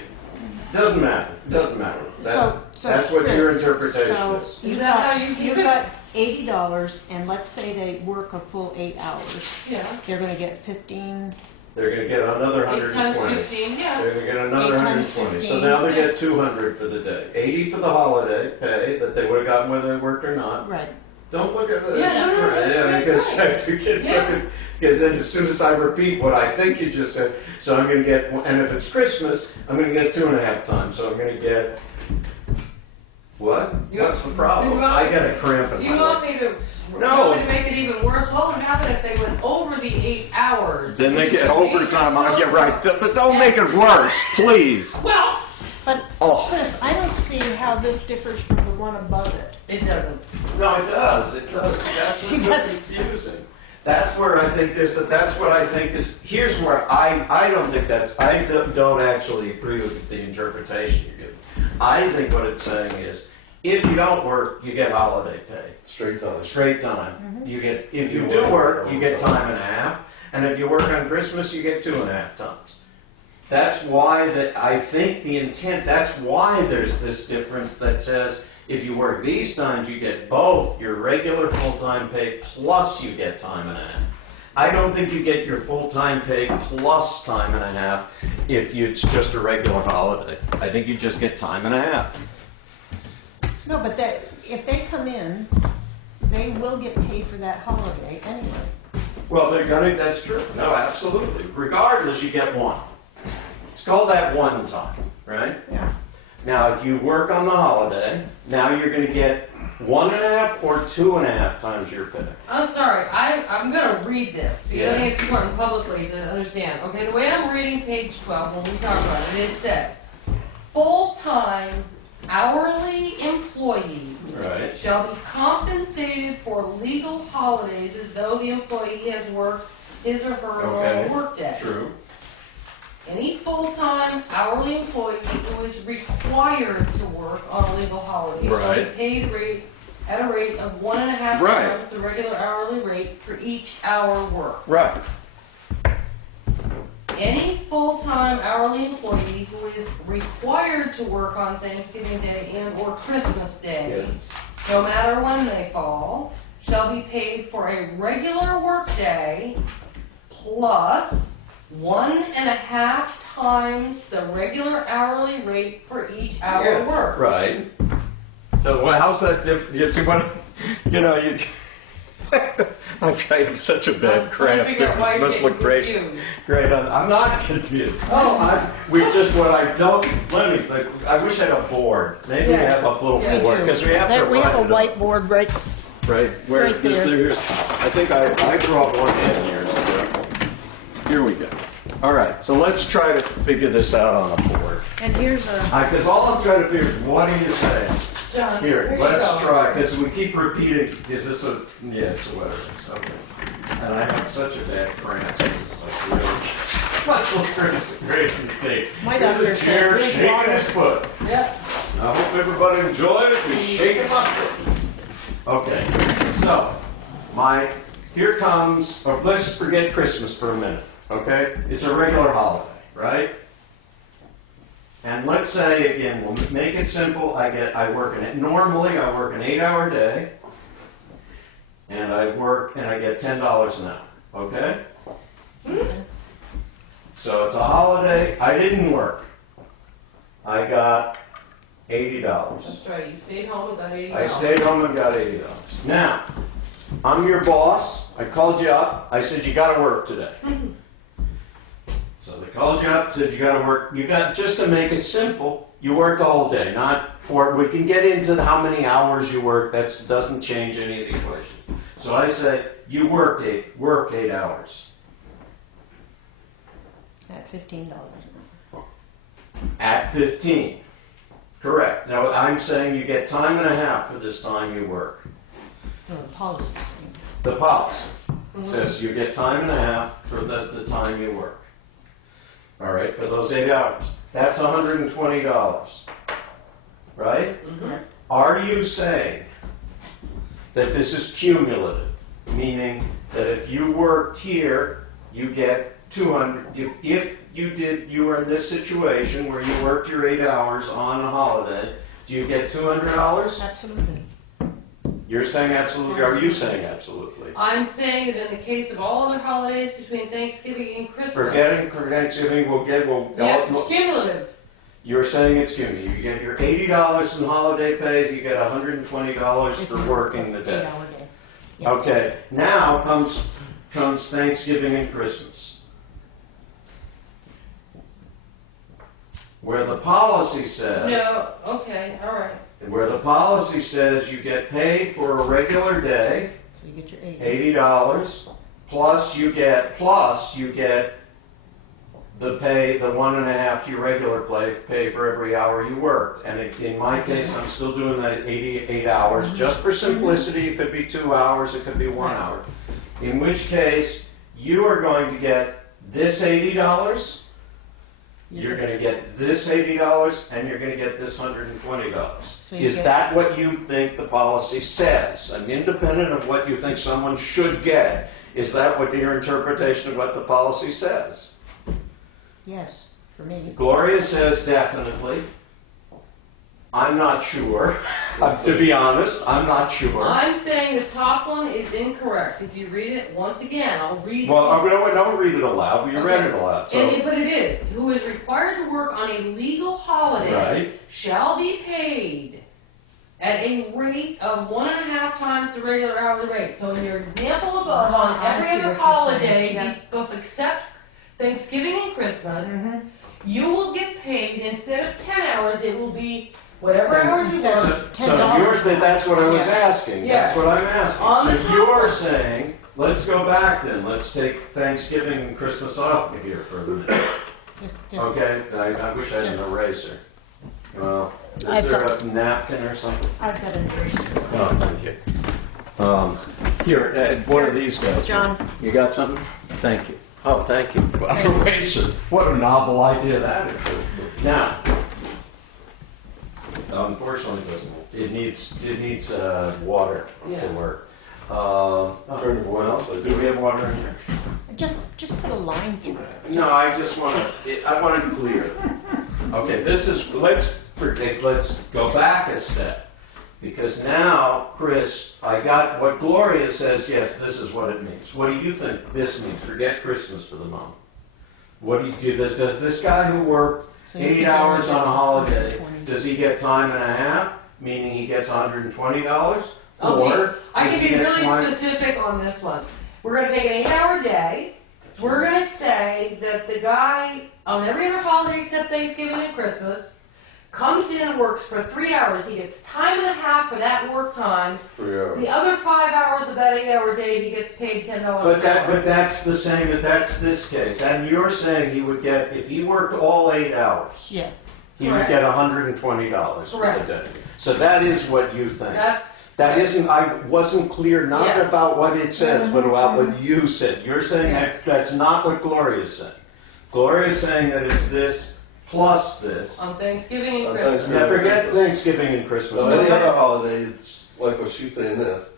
Doesn't matter, doesn't matter. So That's what your Chris, interpretation so is. Is you've that got- how you You've keep it? got $80, and let's say they work a full 8 hours. Yeah. They're gonna get 15, They're gonna get another 8 times 120. 15, yeah. They're gonna get another 8 times 120. So 15, now they yeah. get 200 for the day. 80 for the holiday pay that they would have gotten whether they worked or not. right. Don't look at this. Yeah, no, that's right. Because then as soon as I repeat what I think you just said, so I'm gonna get, and if it's Christmas, I'm gonna get 2.5 times. So I'm gonna get, what? What's the problem? I got a cramp in Do my you want leg. me to, No. you want me to make it even worse? What would happen if they went over the 8 hours? Then they Which get is a major overtime. I get right. slaughter. Don't make it worse, please. Well, But Oh, Chris, I don't see how this differs from the one above it. it doesn't. No, it does. It does. That's See, what's so confusing. That's where I think that's what I think is, here's where I don't think that's, I don't actually agree with the interpretation you're giving. I think what it's saying is, if you don't work, you get holiday pay. Straight time. Straight time. You get, if you do work, you get time and a half. And if you work on Christmas, you get 2.5 times. That's why I think the intent, that's why there's this difference that says, if you work these times, you get both your regular full-time pay plus you get time and a half. I don't think you get your full-time pay plus time and a half if it's just a regular holiday. I think you just get time and a half. No, but if they come in, they will get paid for that holiday anyway. Well, that's true. No, absolutely. Regardless, you get one. It's called that one time, right? Yeah. Now, if you work on the holiday, now you're going to get 1.5 or 2.5 times your pay. I'm sorry, I'm gonna read this, because I think it's important publicly to understand. Okay, the way I'm reading page 12, when we talk about it, it says, full-time hourly employees Right. shall be compensated for legal holidays as though the employee has worked his or her normal workday. True. Any full-time hourly employee who is required to work on a legal holiday shall be Right. paid at a rate of 1.5 Right. times the regular hourly rate for each hour worked. Right. Any full-time hourly employee who is required to work on Thanksgiving Day and or Christmas Day, Yes. no matter when they fall, shall be paid for a regular workday plus 1.5 times the regular hourly rate for each hour worked. Right. So how's that different? You see what? I have such a I'm bad trying to cramp. figure This out why you're must getting look great. confused. Great. I'm not confused. Oh. We just, what I don't, I wish I had a board. Maybe we Yes. have a little Yeah. board, because we have to We have a write it up. whiteboard right, Right. Where Right there. here's, I think I drew up one 10 years ago. Here we go. All right. So let's try to figure this out on a board. and here's a, Because all I'm trying to figure is, what do you say? John, Here, you let's go. try, because we keep repeating, is this a, yeah, it's a letter, okay. And I have such a bad cramp, this is like really, muscle crazy to take. My Here's doctor a said chair drink shaking water. his foot. Yep. I hope everybody enjoys, we shake him up. Okay, so, here comes, let's forget Christmas for a minute, okay? It's a regular holiday, right? And let's say, again, we'll make it simple, normally I work an 8-hour day, and I get $10 an hour, okay? So it's a holiday, I didn't work. I got $80. That's right, you stayed home and got $80. I stayed home and got $80. Now, I'm your boss, I called you up, I said, you gotta work today. So they called you up, said you gotta work, just to make it simple, you work the whole day, we can get into how many hours you work, that doesn't change any of the equation. So I say, you work 8 hours. at $15 an hour. At 15. Correct. Now, I'm saying you get time and a half for this time you work. No, the policy's saying. The policy says you get time and a half for the time you work. All right, for those 8 hours. That's $120. Right? Correct. Are you saying that this is cumulative? Meaning that if you worked here, you get 200. If you were in this situation where you worked your 8 hours on a holiday, do you get $200? Absolutely. You're saying absolutely. Are you saying absolutely? I'm saying that in the case of all other holidays between Thanksgiving and Christmas. Forgetting Thanksgiving, Yes, it's cumulative. You're saying it's cumulative. You get your $80 in holiday pay, you get $120 for working the day. 8-hour day. Yes. Okay, now comes Thanksgiving and Christmas. Where the policy says, No, okay, all right. where the policy says you get paid for a regular day, So you get your 80. $80, plus you get the pay, the 1.5 your regular pay for every hour you work. And in my case, I'm still doing that 88 hours, just for simplicity. It could be 2 hours, it could be 1 hour. In which case, you are going to get this $80, you're going to get this $80, and you're going to get this $120. So you Is get- that what you think the policy says? And independent of what you think someone should get, is that what your interpretation of what the policy says? Yes, for me. Gloria says definitely. I'm not sure. To be honest, I'm not sure. I'm saying the top one is incorrect. If you read it once again, I'll read Well, it. don't read it aloud. We read it aloud. So, But it is, who is required to work on a legal holiday Right. shall be paid at a rate of 1.5 times the regular hourly rate. So in your example above, on I every see other what you're holiday, saying, yeah. both except Thanksgiving and Christmas, Mm-hmm. you will get paid, instead of 10 hours, it will be whatever hours you Instead work. of so $10. yours, that's what I was Yeah. asking. Yeah. That's what I'm asking. On the So top you're one. saying, let's go back then. Let's take Thanksgiving and Christmas off of here for a minute. Just Okay, I wish I had an eraser. Well, I've is there got- a napkin or something? I've got an eraser. Oh, thank you. Here, one of these guys. John. You got something? Thank you. Oh, thank you. An eraser. What a novel idea that is. Now, unfortunately, it doesn't. It needs water to Yeah. work. Turn the board off. Do we have water in here? Just put a line through it. No, I just want it clear. Okay, let's go back a step. Because now, Chris, I got what Gloria says, yes, this is what it means. What do you think this means? Forget Christmas for the moment. What do you do? Does this guy who worked So you 8 think hours only on a gets holiday, 120. does he get time and a half, meaning he gets $120? Or I is can be the really X-Y- specific on this one. We're gonna take an 8-hour day. We're gonna say that the guy on every other holiday except Thanksgiving and Christmas comes in and works for 3 hours. He gets time and a half for that work time. 3 hours. The other 5 hours of that 8-hour day, he gets paid $10 But an hour. that's the same, that's this case. And you're saying he would get, if he worked all 8 hours, Yeah. he would Correct. get $120 for the Correct. day. So that is what you think. That's That isn't, I wasn't clear, not Yes. about what it says, but about what you said. You're saying that that's not what Gloria's saying. Gloria's saying that it's this plus this. on Thanksgiving and On Christmas. Thanksgiving. Now forget Thanksgiving and Christmas. So any other holiday, it's like what she's saying this.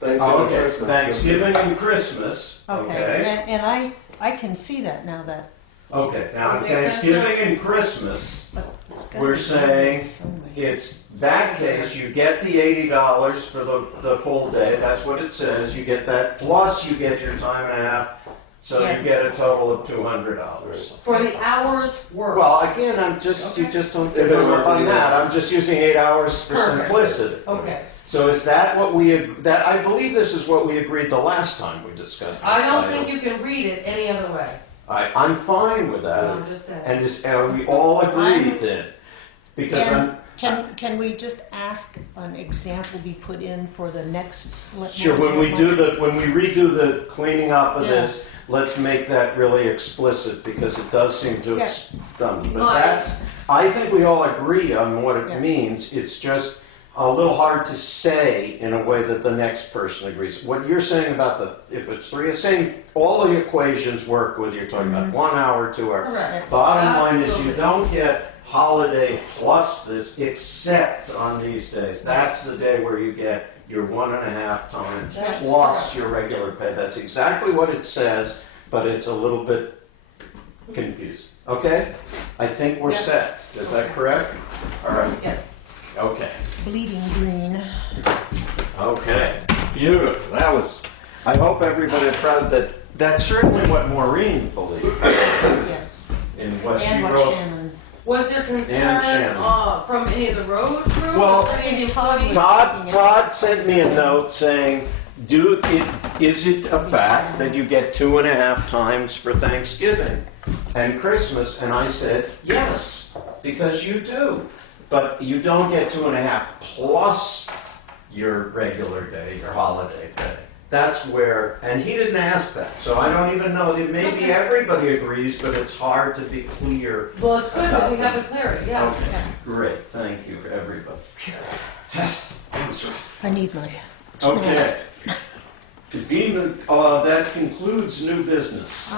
Thanksgiving, Oh, okay, Christmas. Thanksgiving and Christmas, Okay, okay? and I can see that now that. Okay, now That makes sense Thanksgiving and Christmas, it's gotta we're be saying somewhere. it's that case, you get the $80 for the full day, that's what it says, you get that, plus you get your time and a half, so Yeah. you get a total of $200. For the hours worked. Well, again, you just don't Yeah, get but hung up on we're- that, I'm just using 8 hours for Perfect. simplicity. Okay. So is that what I believe this is what we agreed the last time we discussed this. I don't by think the- you can read it any other way. I'm fine with that. I'm just saying. And are we all agreed then? Because And I'm, can we just ask an example be put in for the next select? sure, board when we redo the cleaning up of Yeah. this, let's make that really explicit because it does seem to have done. But Right. that's, I think we all agree on what it Yeah. means. It's just a little hard to say in a way that the next person agrees. What you're saying about if it's 3, saying all the equations work whether you're talking about 1 hour, 2 hours. Correct. Bottom line is you Absolutely. don't get holiday plus this except on these days. That's the day where you get your 1.5 times That's plus correct. your regular pay. That's exactly what it says, but it's a little bit confused. Okay? I think we're Yeah. set. Is that correct? All right. Yes. Okay. Bleeding green. Okay. Beautiful. That was. I hope everybody proud that that's certainly what Maureen believed Yes. in what she And what wrote. Shannon. Was there concern Shannon. from any of the road crew? Well, or any of the employees? Todd sent me a note saying, is it a fact that you get 2.5 times for Thanksgiving and Christmas? And I said, yes, because you do. But you don't get 2.5 plus your regular day, your holiday pay. That's where, and he didn't ask that, so I don't even know that maybe Okay. everybody agrees, but it's hard to be clear. Well, it's good that we about have the clarity, yeah. Okay, great, thank you, everybody. That was rough. I need my. Okay. That concludes new business.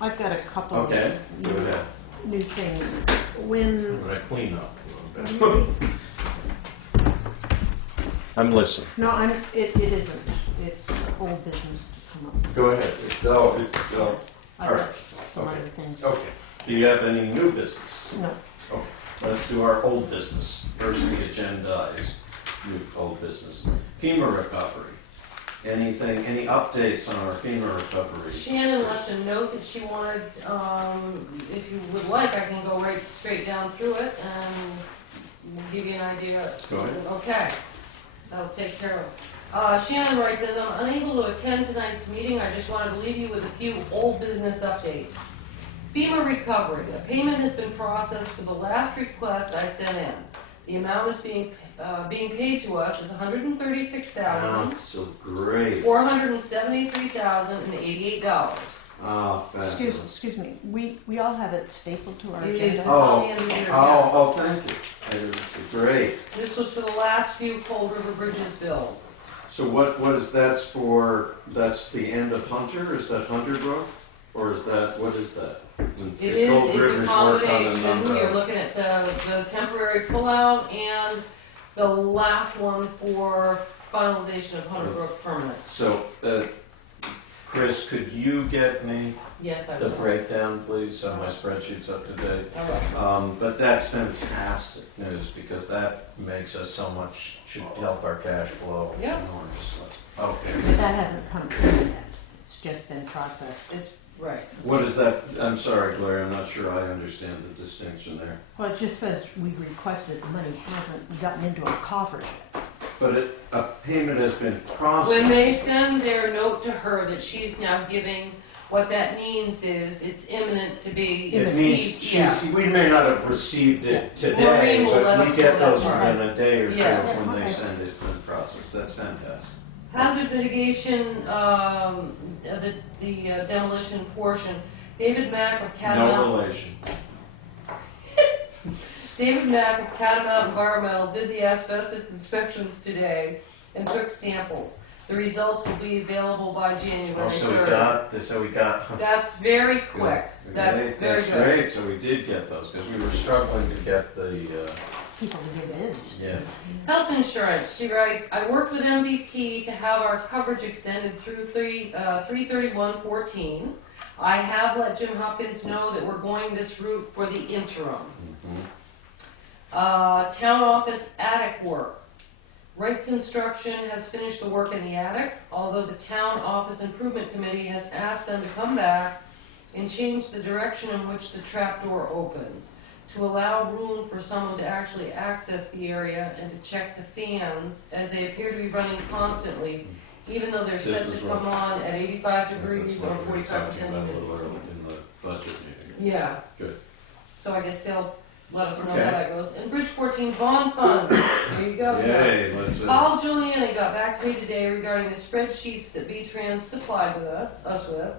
I've got a couple of Okay, go ahead. new things. When I'm gonna clean up a little bit. I'm listening. no, it isn't. It's old business to come up. Go ahead. No, it's, no. I've All got right. some Okay. other things. Okay. Do you have any new business? No. Okay. Let's do our old business. First on the agenda is new old business. FEMA recovery. Anything, any updates on our FEMA recovery? Shannon left a note that she wanted, if you would like, I can go right straight down through it and give you an idea. Go ahead. Okay, that'll take care of it. Shannon writes, as I'm unable to attend tonight's meeting, I just wanted to leave you with a few old business updates. FEMA recovery, a payment has been processed for the last request I sent in. The amount is being paid to us is $136,000. So great. $473,088. Ah, fabulous. Excuse me. We all have it stapled to our It is. agenda. It's on the end of the year, yeah. Oh, thank you. That is great. This was for the last few Cold River Bridges bills. So what is that's for, that's the end of Hunter? Is that Hunter Brook? Or is that, what is that? It is, Gold it's a River's work on combination. number. You're looking at the temporary pullout and the last one for finalization of Hunter Brook permanent. So, Chris, could you get me Yes, I the will. breakdown, please, so my spreadsheet's up to date? All right. But that's fantastic news, because that makes us so much, should help our cash flow Yeah. enormously. Okay. But that hasn't come through yet. It's just been processed. It's, right. What is that? I'm sorry, Gloria, I'm not sure I understand the distinction there. Well, it just says we've requested, the money hasn't gotten into our coffers yet. But a payment has been processed. When they send their note to her that she's now giving, what that means is it's imminent to be. It means yes. we may not have received it today, Maureen will let but us we get know those that within a day or two Yeah. when they Okay. send it in process. That's fantastic. Hazard mitigation, the demolition portion, David Mack of Catamount. No relation. David Mack of Catamount Environmental did the asbestos inspections today and took samples. The results will be available by January Oh, 3rd. so we got. That's very quick. That's Okay, very that's good. great. So we did get those because we were struggling to get the. People to give bids. Yeah. Health insurance, she writes, I worked with MVP to have our coverage extended through 3/31/14. I have let Jim Hopkins know that we're going this route for the interim. Town office attic work. Wright Construction has finished the work in the attic, although the Town Office Improvement Committee has asked them to come back and change the direction in which the trapdoor opens, to allow room for someone to actually access the area and to check the fans, as they appear to be running constantly, even though they're set This is to what- come on at 85 This degrees is or what we were 45% talking about a humidity. little early in the budget meeting. Yeah. Good. So I guess they'll let us know Okay. how that goes. And Bridge 14 bond fund, there you go. John. Yay, let's. Paul Giuliani got back to me today regarding the spreadsheets that V-Trans supplied with us with.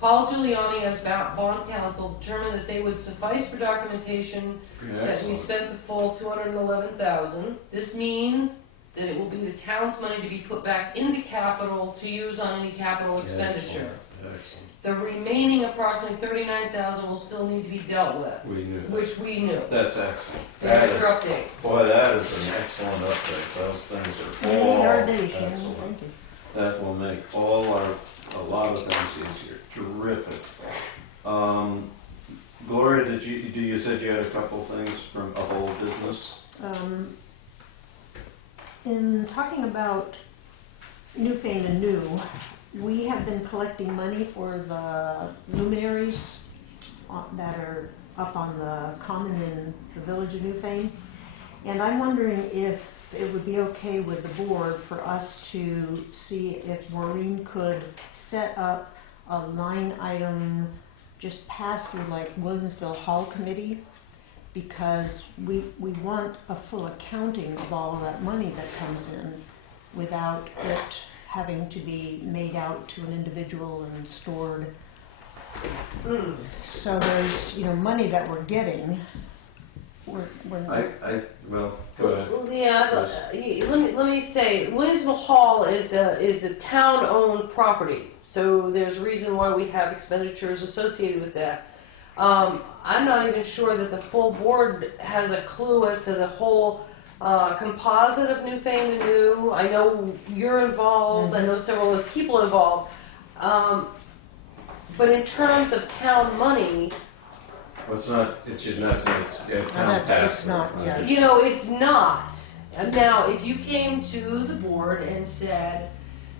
Paul Giuliani, as bond counsel, determined that they would suffice for documentation that we spent the full $211,000. This means that it will be the town's money to be put back into capital to use on any capital expenditure. Excellent. The remaining approximately $39,000 will still need to be dealt with, We knew that. which we knew. That's excellent. There's your update. Boy, that is an excellent update. Those things are Any all hard excellent. thank you. That will make a lot of things easier. Terrific. Gloria, you said you had a couple things from a whole business? In talking about Newfane and New, we have been collecting money for the luminaries that are up on the common in the village of Newfane. And I'm wondering if it would be okay with the board for us to see if Maureen could set up a line item just pass through like Williamsville Hall Committee, because we want a full accounting of all of that money that comes in without it having to be made out to an individual and stored. So there's, money that we're getting. We're Well, go ahead. Well, yeah, let me say, Williamsville Hall is a town-owned property, so there's a reason why we have expenditures associated with that. I'm not even sure that the full board has a clue as to the whole composite of Newfane and New. I know you're involved, I know several of the people involved, but in terms of town money, Well, it's town tax. it's not, yeah. it's not. And now, if you came to the board and said,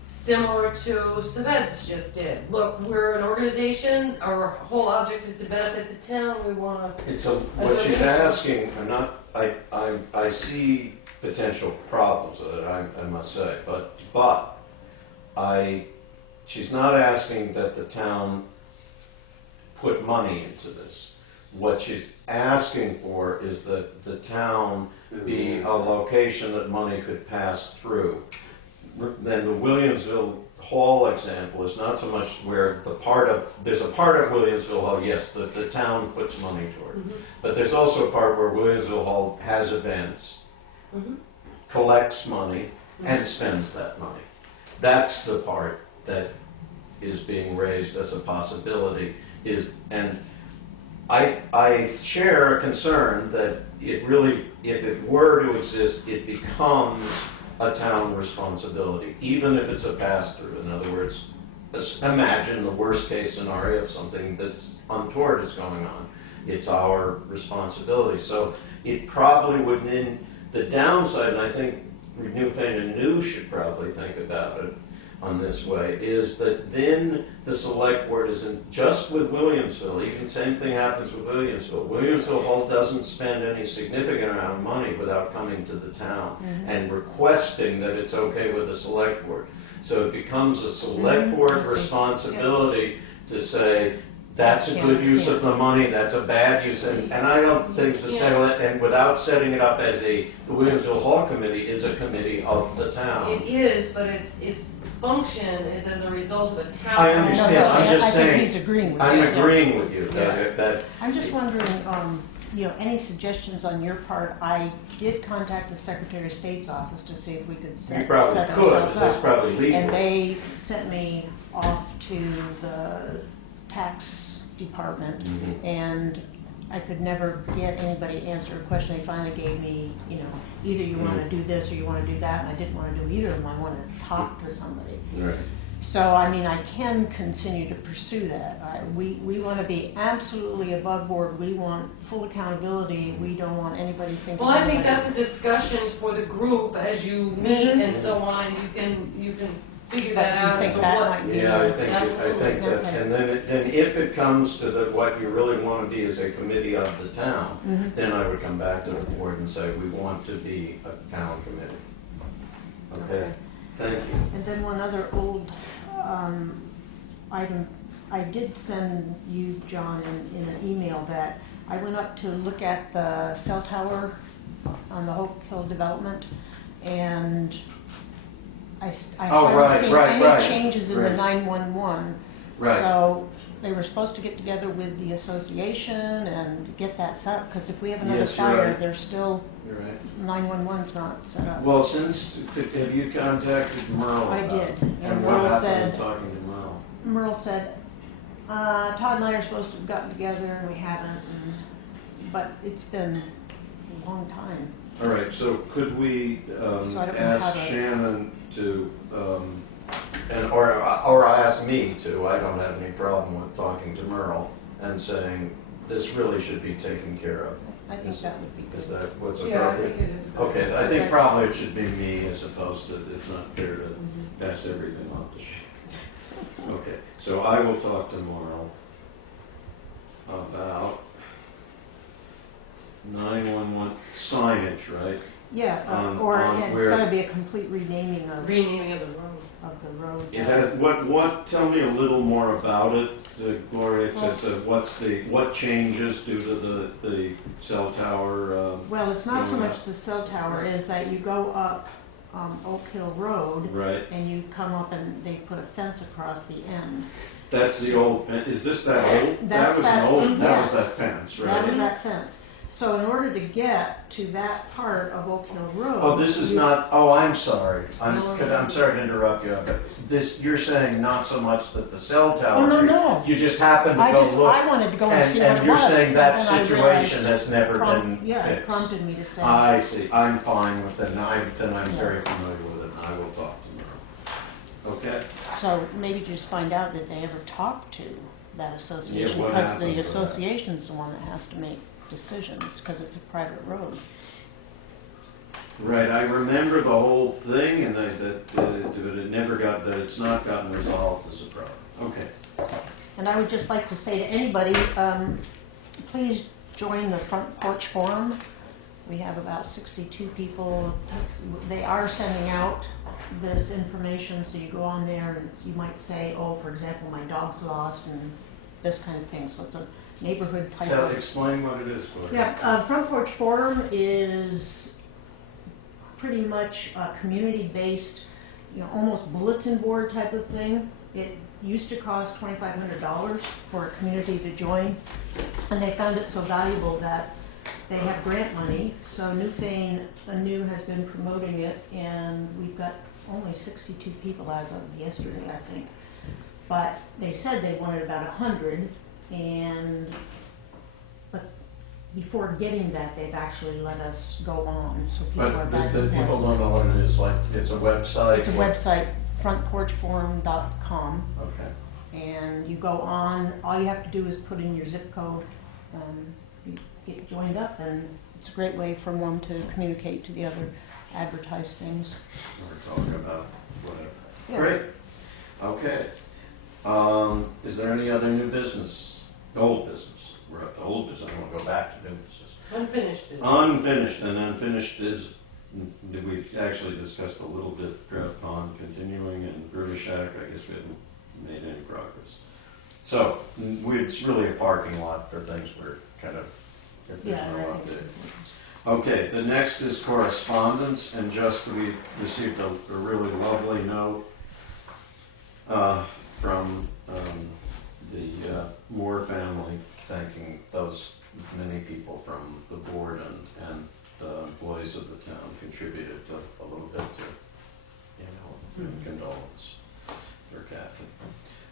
similar to Saveds just did, look, we're an organization, our whole object is to benefit the town, we want to. What she's asking, I see potential problems with it, I must say, but she's not asking that the town put money into this. What she's asking for is that the town be a location that money could pass through. Then the Williamsville Hall example is not so much where there's a part of Williamsville Hall, yes, that the town puts money toward. But there's also a part where Williamsville Hall has events, collects money, and spends that money. That's the part that is being raised as a possibility, I share a concern that it really, if it were to exist, it becomes a town responsibility, even if it's a pass-through. In other words, imagine the worst-case scenario of something that's untoward is going on. It's our responsibility. So it probably wouldn't, in the downside, and I think Newfane and New should probably think about it, on this way, is that then the select board isn't just with Williamsville, even same thing happens with Williamsville. Williamsville Hall doesn't spend any significant amount of money without coming to the town and requesting that it's okay with the select board. So it becomes a select board I see. responsibility to say, that's a good use of the money, that's a bad use, and I don't think and without setting it up as the Williamsville Hall Committee is a committee of the town. It is, but its function is as a result of a town. I understand. I'm just I saying- think he's agreeing with you. I'm agreeing with you that I'm just wondering, any suggestions on your part? I did contact the Secretary of State's office to see if we could we set probably could, ourselves that's up. probably legal. And they sent me off to the tax department, and I could never get anybody to answer a question. They finally gave me, either you want to do this or you want to do that, and I didn't want to do either of them. I wanted to talk to somebody. Right. So, I can continue to pursue that. We want to be absolutely above board. We want full accountability. We don't want anybody thinking. Well, I think that's a discussion for the group as you meet and so on, and you can figure that But you out think as to that what. might be. Yeah, I think Absolutely. that, Okay. and then if it comes to what you really want to be as a committee of the town, then I would come back to the board and say, we want to be a town committee. Okay, thank you. And then one other old item, I did send you, John, in an email that I went up to look at the cell tower on the Hope Hill development, and I Oh, right, haven't seen right, any right, changes in the right. 911. Right. So they were supposed to get together with the association and get that set up, because if we have another Yes, you're fire, right. there's still, You're right. 911's not set up. Well, have you contacted Merle? I about did, it? and And Merle what happened said- in talking to Merle? Merle said, Todd and I are supposed to have gotten together and we haven't, but it's been a long time. All right, so could we So I don't know ask how to- Shannon to, or ask me to, I don't have any problem with talking to Merle and saying, this really should be taken care of. I think that would be Is good. that what's Yeah, I appropriate? think it is. Okay, I think probably it should be me as opposed to, it's not fair to pass everything off to Shannon. Okay, so I will talk to Merle about 911 signage, right? Yeah, On it's where- gotta be a complete renaming Renaming of the road. of the road. It has, tell me a little more about it, Gloria, just what changes due to the cell tower, Well, it's not so going much up. the cell tower, is that you go up Oak Hill Road right? and you come up and they put a fence across the end. That's the old fence, is this that old? That's That that- was an old, that was yes. that fence, That right? was that fence. So in order to get to that part of Oak Hill Road. Oh, this is you- not, I'm sorry, I'm No. sorry to interrupt you, but you're saying not so much that the cell tower. Oh, no. You just happened to I go look. I wanted to go and see what it was. And you're saying that and then I situation realized has never been Yeah, it fixed. prompted me to say. I see, I'm fine with it, then I'm Yeah. very familiar with it, and I will talk to Merle. Okay? So maybe just find out that they ever talked to that association, what because happened the with that? association's the one that has to make decisions, because it's a private road. Right, I remember the whole thing, and that it never got, that it's not gotten resolved as a problem. Okay. And I would just like to say to anybody, please join the Front Porch Forum. We have about 62 people. They are sending out this information, so you go on there and you might say, oh, for example, my dog's lost and this kind of thing. So it's a neighborhood type of. Explain what it is, Gloria. Yeah, Front Porch Forum is pretty much a community-based, almost bulletin board type of thing. It used to cost $2,500 for a community to join, and they found it so valuable that they have grant money. So Newfane has been promoting it, and we've got only 62 people as of yesterday, I think. But they said they wanted about 100, but before getting that, they've actually let us go on, so people are But back the and people forth. don't know what it is, like, it's a website? It's a website, frontporchforum.com, Okay. and you go on, all you have to do is put in your zip code, you get joined up, and it's a great way for one to communicate to the other, advertise things. We're talking about whatever. Yeah. Great, Okay. Is there any other new business? Old business. We're up to old business. I want to go back to new business. Unfinished business. Unfinished and unfinished is, we've actually discussed a little bit on continuing and Brewer Shack. I guess we haven't made any progress. So it's really a parking lot for things we're kind of, if there's Yeah, no I think update. it's Okay, the next is correspondence, and just we received a really lovely note from the Moore family, thanking those many people from the board and employees of the town contributed a little bit to, in condolence for Kathy.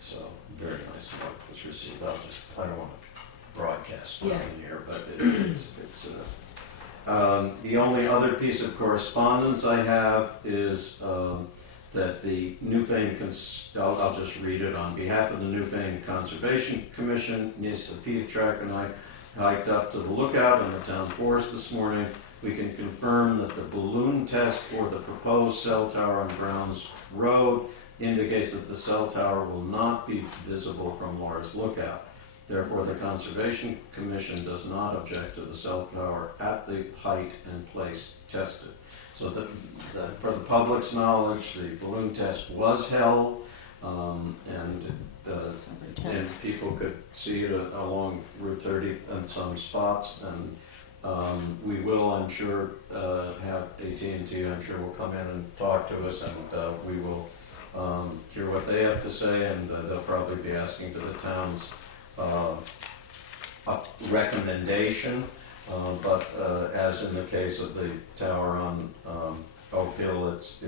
So very nice note was received. I don't want to broadcast it in here, but it's the only other piece of correspondence I have is that the Newfane, I'll just read it. On behalf of the Newfane Conservation Commission, Nisa Pietrak and I hiked up to the lookout in the town forest this morning. We can confirm that the balloon test for the proposed cell tower on Browns Road indicates that the cell tower will not be visible from Laura's Lookout. Therefore, the Conservation Commission does not object to the cell tower at the height and place tested. So for the public's knowledge, the balloon test was held, and people could see it along Route 30 in some spots, and we will, I'm sure, have AT&T, I'm sure, will come in and talk to us, and we will hear what they have to say, and they'll probably be asking for the town's recommendation, but as in the case of the tower on Oak Hill, it's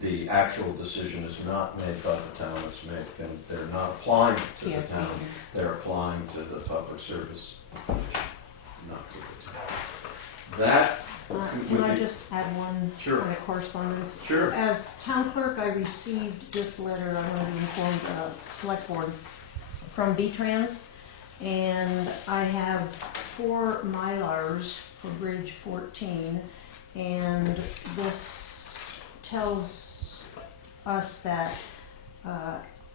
the actual decision is not made by the town, it's made, and they're not applying to the town, they're applying to the Public Service Commission, not to the town. That Can I just add one Sure. point of correspondence? Sure. As town clerk, I received this letter, I wanted to inform the select board, from V-Trans, and I have 4 Mylars for Bridge 14, and this tells us that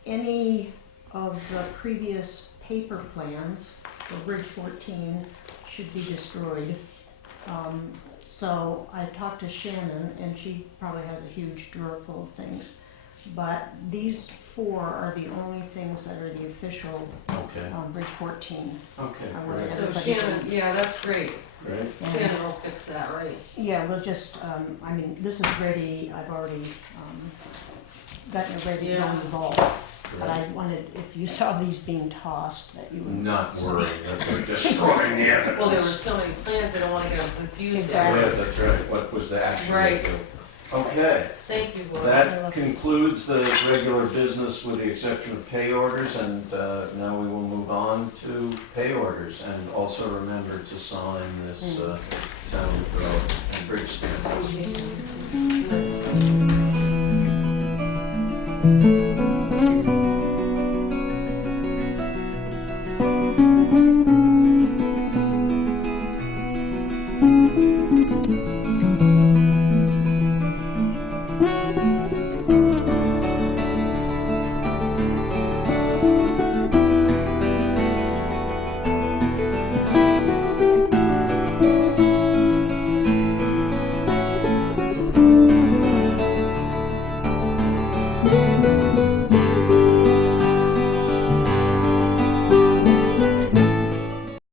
any of the previous paper plans for Bridge 14 should be destroyed. So I talked to Shannon, and she probably has a huge drawer full of things. But these 4 are the only things that are the official Bridge 14. Okay, I want great. So everybody to- Shannon, yeah, that's great. Great. And- Shannon will fix that, right? Yeah, we'll just, I mean, this is ready, I've already gotten it ready to go in the vault. But I wanted, if you saw these being tossed, that you would. Not worry that they're destroying the evidence. Well, there were so many plans, they don't want to get them confused. Exactly. Yeah, that's right. What was the actual? Right. Okay, Thank you, Laura. that concludes the regular business with the exception of pay orders, and now we will move on to pay orders. And also remember to sign this town road and bridge stamp.